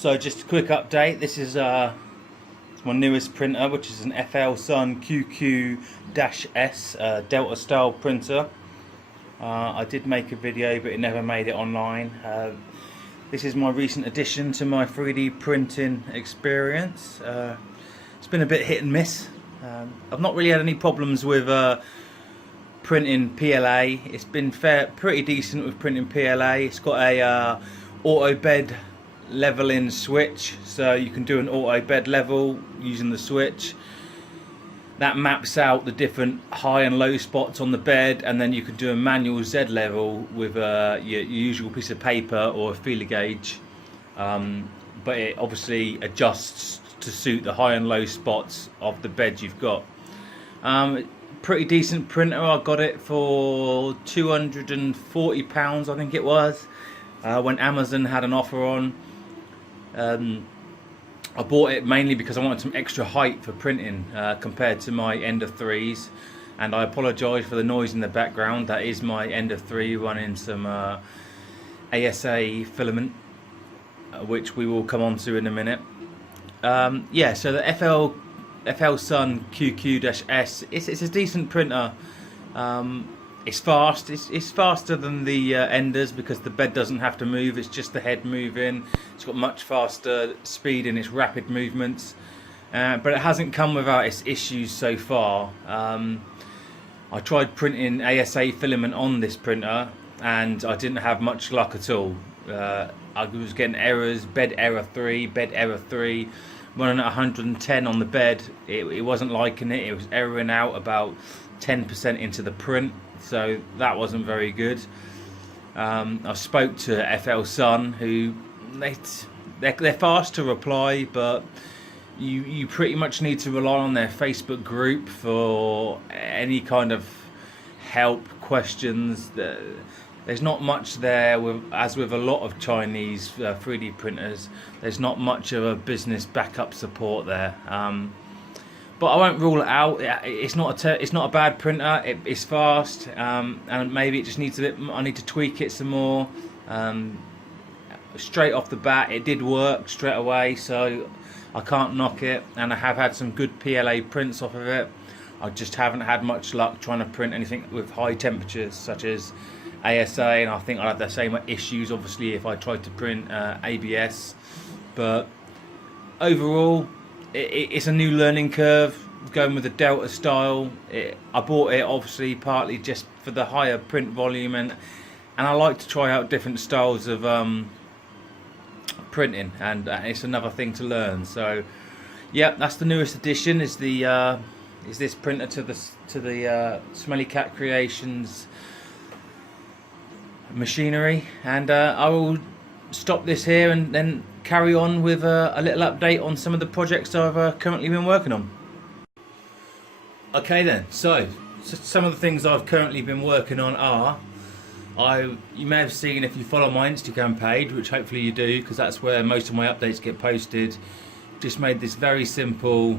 So just a quick update. This is it's my newest printer, which is an FLSUN QQ-S Delta style printer. I did make a video, but it never made it online. This is my recent addition to my 3D printing experience. It's been a bit hit and miss. I've not really had any problems with printing PLA. It's been pretty decent with printing PLA. It's got a auto bed leveling switch, so you can do an auto bed level using the switch. That maps out the different high and low spots on the bed, and then you can do a manual Z level with your usual piece of paper or a feeler gauge, but it obviously adjusts to suit the high and low spots of the bed you've got. Pretty decent printer. I got it for £240, I think it was, when Amazon had an offer on. I bought it mainly because I wanted some extra height for printing compared to my Ender 3s, and I apologise for the noise in the background. That is my Ender 3 running some ASA Filament, which we will come on to in a minute. Yeah, so the FLSUN QQ-S, it's a decent printer. It's fast. It's faster than the Enders because the bed doesn't have to move. It's just the head moving. It's got much faster speed in its rapid movements, but it hasn't come without its issues so far. I tried printing ASA Filament on this printer, and I didn't have much luck at all. I was getting errors: bed error 3, bed error 3. Running at 110 on the bed, it wasn't liking it. It was erroring out about 10% into the print, so that wasn't very good. I spoke to FLSUN, who they're fast to reply, but you pretty much need to rely on their Facebook group for any kind of help, questions. There's not much there, as with a lot of Chinese 3D printers. There's not much of a business backup support there. But I won't rule it out. It's not a bad printer. It's fast, and maybe it just needs a bit. I need to tweak it some more. Straight off the bat, it did work straight away, so I can't knock it. And I have had some good PLA prints off of it. I just haven't had much luck trying to print anything with high temperatures, such as ASA, and I think I'll have the same issues obviously if I tried to print ABS. But overall, it's a new learning curve going with the Delta style. I bought it obviously partly just for the higher print volume, and I like to try out different styles of printing, and it's another thing to learn. So yeah, that's the newest addition, is this printer to the Smelly Cat Creations machinery. And I will stop this here and then carry on with a little update on some of the projects I've currently been working on. Okay then, so some of the things I've currently been working on are, you may have seen if you follow my Instagram page, which hopefully you do because that's where most of my updates get posted, just made this very simple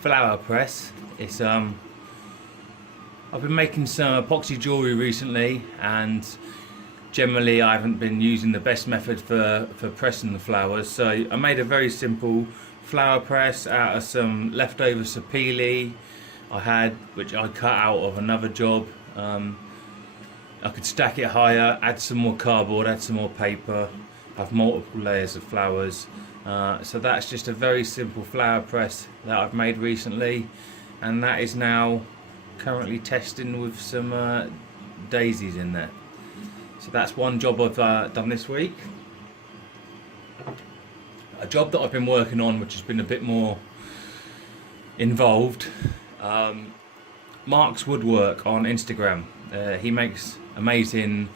flower press. It's I've been making some epoxy jewellery recently, and generally I haven't been using the best method for pressing the flowers, so I made a very simple flower press out of some leftover sapele I had, which I cut out of another job. I could stack it higher, add some more cardboard, add some more paper, have multiple layers of flowers. So that's just a very simple flower press that I've made recently, and that is now currently testing with some daisies in there. So that's one job I've done this week. A job that I've been working on, which has been a bit more involved, Mark's Woodwork on Instagram. He makes amazing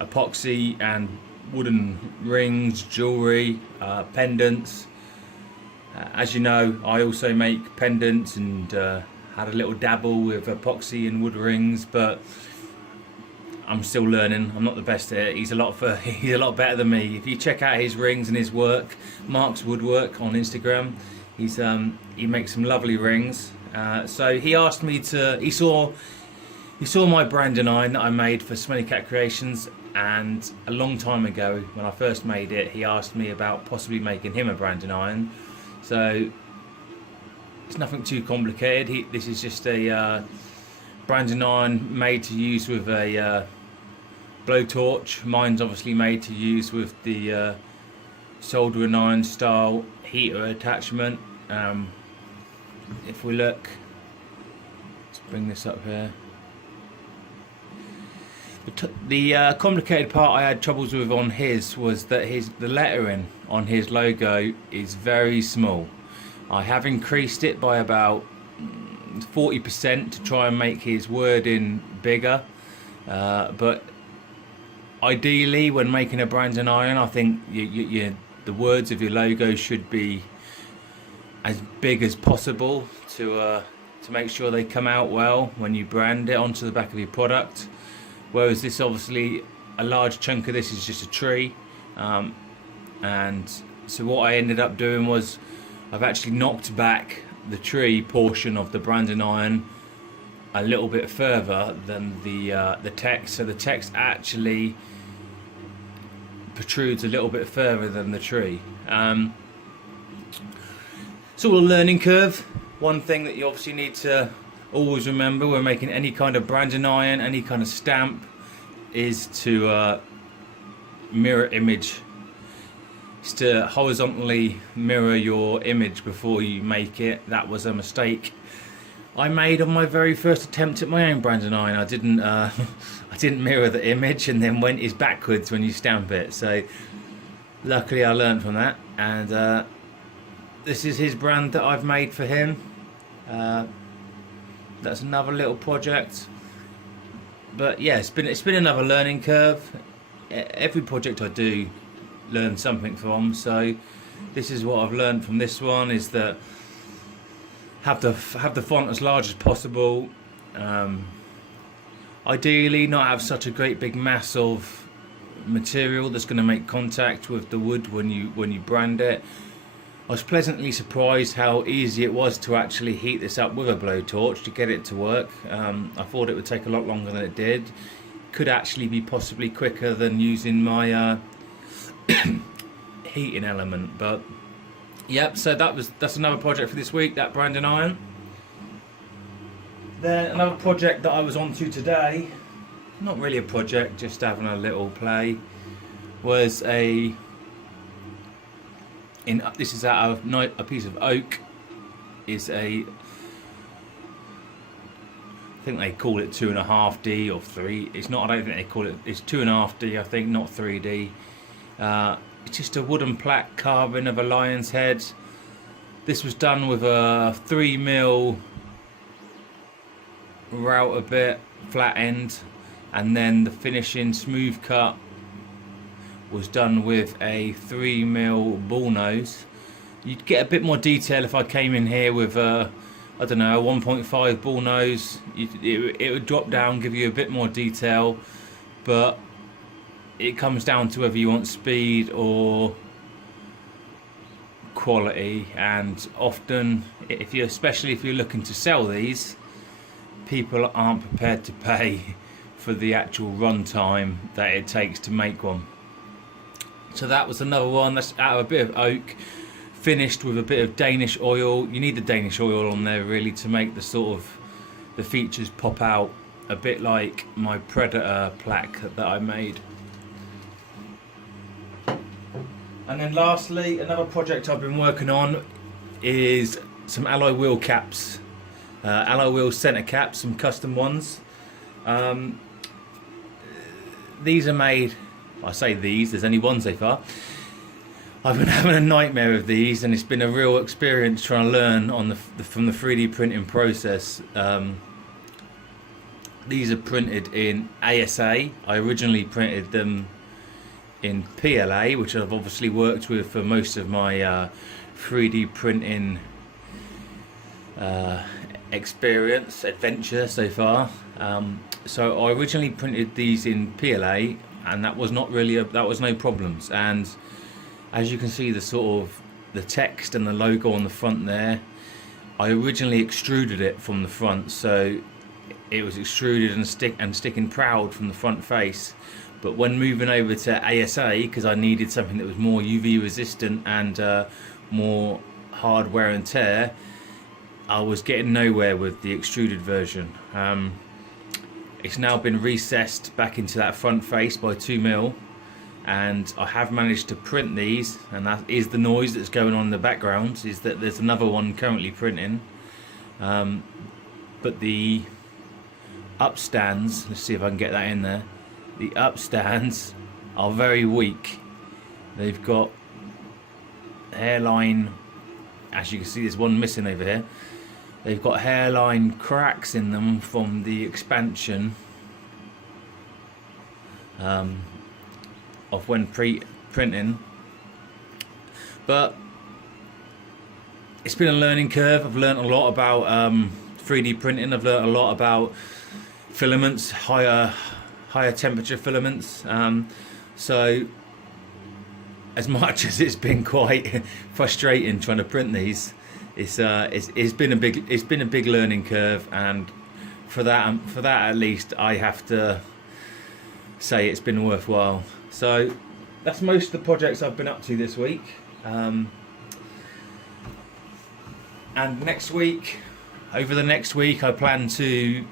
epoxy and wooden rings, jewellery, pendants. As you know, I also make pendants, and had a little dabble with epoxy and wood rings, but I'm still learning. I'm not the best at it. He's a lot better than me. If you check out his rings and his work, Mark's Woodwork on Instagram, he makes some lovely rings. So he asked me to. He saw my branding iron that I made for Smelly Cat Creations, and a long time ago when I first made it, he asked me about possibly making him a branding iron. So it's nothing too complicated. This is just a branding iron made to use with a blowtorch. Mine's obviously made to use with the soldering iron style heater attachment. If we look, let's bring this up here. The complicated part I had troubles with on his was that the lettering on his logo is very small. I have increased it by about 40% to try and make his wording bigger, but ideally when making a branding iron, I think the words of your logo should be as big as possible to make sure they come out well when you brand it onto the back of your product. Whereas this, obviously, a large chunk of this is just a tree, and so what I ended up doing was I've actually knocked back the tree portion of the branding iron a little bit further than the text, so the text actually protrudes a little bit further than the tree. It's all a learning curve. One thing that you obviously need to always remember when making any kind of branding iron, any kind of stamp, is to mirror image. It's to horizontally mirror your image before you make it. That was a mistake I made on my very first attempt at my own branding iron. I didn't mirror the image, and then went is backwards when you stamp it. So luckily I learned from that, and this is his brand that I've made for him. That's another little project, but yeah, it's been another learning curve. Every project I do learn something from, so this is what I've learned from this one, is that have the font as large as possible. Ideally not have such a great big mass of material that's going to make contact with the wood when you brand it. I was pleasantly surprised how easy it was to actually heat this up with a blowtorch to get it to work. I thought it would take a lot longer than it did. Could actually be possibly quicker than using my heating element, but yep. So that's another project for this week, that branding iron. Then another project that I was on to today, not really a project, just having a little play, was this is out of a piece of oak. Is I think they call it 2.5D or 3. It's not. I don't think they call it. It's 2.5D. I think, not 3D. It's just a wooden plaque carving of a lion's head. This was done with a 3mm router bit, flat end, and then the finishing smooth cut was done with a 3mm bull nose. You'd get a bit more detail if I came in here with a, I don't know, a 1.5 bull nose. It would drop down, give you a bit more detail, but it comes down to whether you want speed or quality. And often, especially if you're looking to sell these, people aren't prepared to pay for the actual run time that it takes to make one. So that was another one that's out of a bit of oak, finished with a bit of Danish oil. You need the Danish oil on there really to make the features pop out, a bit like my Predator plaque that I made. And then lastly, another project I've been working on is some alloy wheel caps, alloy wheel centre caps, some custom ones. These are made, I say these, there's only one so far. I've been having a nightmare with these, and it's been a real experience trying to learn from the 3D printing process. These are printed in ASA. I originally printed them in PLA, which I've obviously worked with for most of my 3D printing adventure so far. So I originally printed these in PLA, and that was no problems. And as you can see, the text and the logo on the front there, I originally extruded it from the front, so it was extruded and sticking proud from the front face. But when moving over to ASA, because I needed something that was more UV resistant and more hard wear and tear, I was getting nowhere with the extruded version. It's now been recessed back into that front face by 2mm, and I have managed to print these, and that is the noise that's going on in the background, is that there's another one currently printing. But the upstands, let's see if I can get that in there, the upstands are very weak. They've got hairline, as you can see there's one missing over here, they've got hairline cracks in them from the expansion of when printing. But it's been a learning curve. I've learned a lot about 3D printing. I've learned a lot about filaments, higher temperature filaments. So as much as it's been quite frustrating trying to print these, it's been a big learning curve, and for that at least I have to say it's been worthwhile. So that's most of the projects I've been up to this week. And over the next week I plan to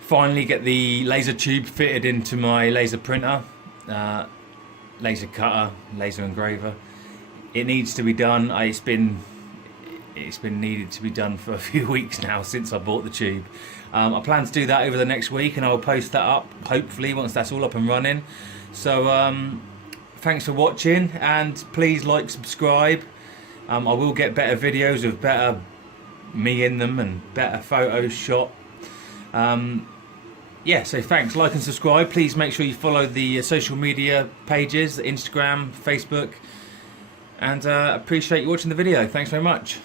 finally get the laser tube fitted into my laser printer, laser cutter, laser engraver. It needs to be done. It's been needed to be done for a few weeks now since I bought the tube. I plan to do that over the next week, and I'll post that up hopefully once that's all up and running. So thanks for watching, and please like, subscribe. I will get better videos with better me in them and better photos shot. Yeah, so thanks, like and subscribe. Please make sure you follow the social media pages, Instagram, Facebook, and appreciate you watching the video. Thanks very much.